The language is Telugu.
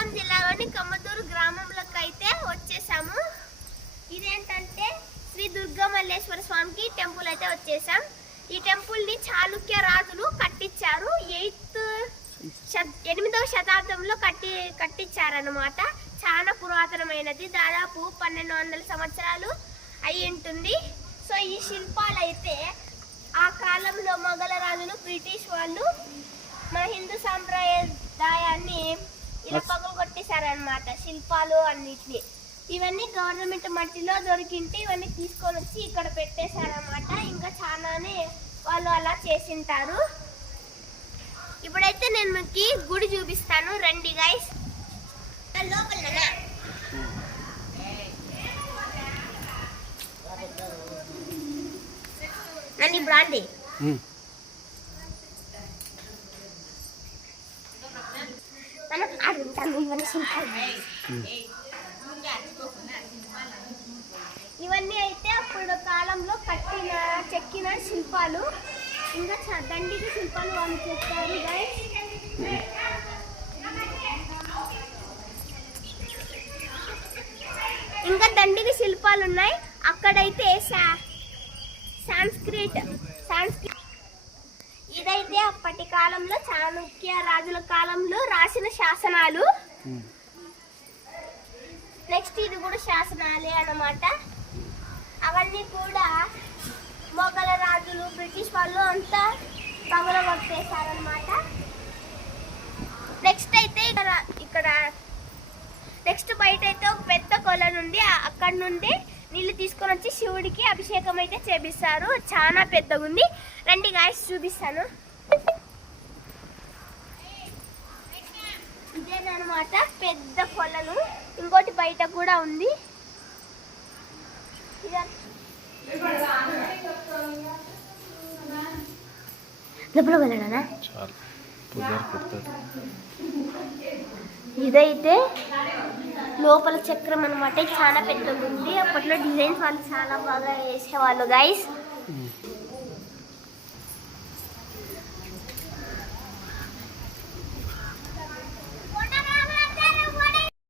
అనంతపురం జిల్లాలోని కమ్మతూరు గ్రామంలోకి అయితే వచ్చేసాము. ఇదేంటంటే శ్రీ దుర్గా మల్లేశ్వర స్వామికి టెంపుల్ అయితే వచ్చేసాం. ఈ టెంపుల్ ని చాళుక్య రాజులు కట్టించారు. 8వ శతాబ్దంలో కట్టించారన్నమాట. చాలా పురాతనమైనది, దాదాపు 1200 సంవత్సరాలు అయి ఉంటుంది. సో ఈ శిల్పాలు అయితే ఆ కాలంలో మొఘల రాజులు, బ్రిటిష్ వాళ్ళు మన హిందూ సాంప్రదాయాన్ని ఇలా పగలగొట్టేశారనమాట. శిల్పాలు అన్నిటిని ఇవన్నీ గవర్నమెంట్ మట్టిలో దొరికింటే ఇవన్నీ తీసుకొని వచ్చి ఇక్కడ పెట్టేశారనమాట. ఇంకా చాలానే వాళ్ళు అలా చేసింటారు. ఇప్పుడైతే నేను మీకు గుడి చూపిస్తాను, రండి గైస్. లోపల నన్ను బ్రాండి ఇవన్నీ అయితే అప్పుడు కాలంలో చెక్కిన శిల్పాలు. ఇంకా దండికి శిల్పాలు వాళ్ళు చేస్తారు గైస్. ఇంకా దండికి శిల్పాలు ఉన్నాయి. అక్కడైతే సాంస్క్రిట్ ఇదైతే అప్పటి కాలంలో చాళుక్య రాజుల కాలంలో రాసిన శాసనాలు. నెక్స్ట్ ఇది కూడా శాసనాలే అన్నమాట. అవన్నీ కూడా మొఘల రాజులు, బ్రిటిష్ వాళ్ళు అంతా పగలగొట్టేశారనమాట. నెక్స్ట్ అయితే ఇక్కడ నెక్స్ట్ బయట అయితే ఒక పెద్ద కొలను ఉంది. అక్కడ నుండి నీళ్ళు తీసుకొని వచ్చి శివుడికి అభిషేకం అయితే చేపిస్తారు. చాలా పెద్దగా ఉంది. రండి గాయస్ చూపిస్తాను. ఇదేనమాట పెద్ద కొలను. ఇంకోటి బయట కూడా ఉంది. ఇదైతే లోపల చక్రం అనమాట. చాలా పెద్దగా ఉంది. అప్పట్లో డిజైన్స్ వాళ్ళు చాలా బాగా వేసేవాళ్ళు గైస్.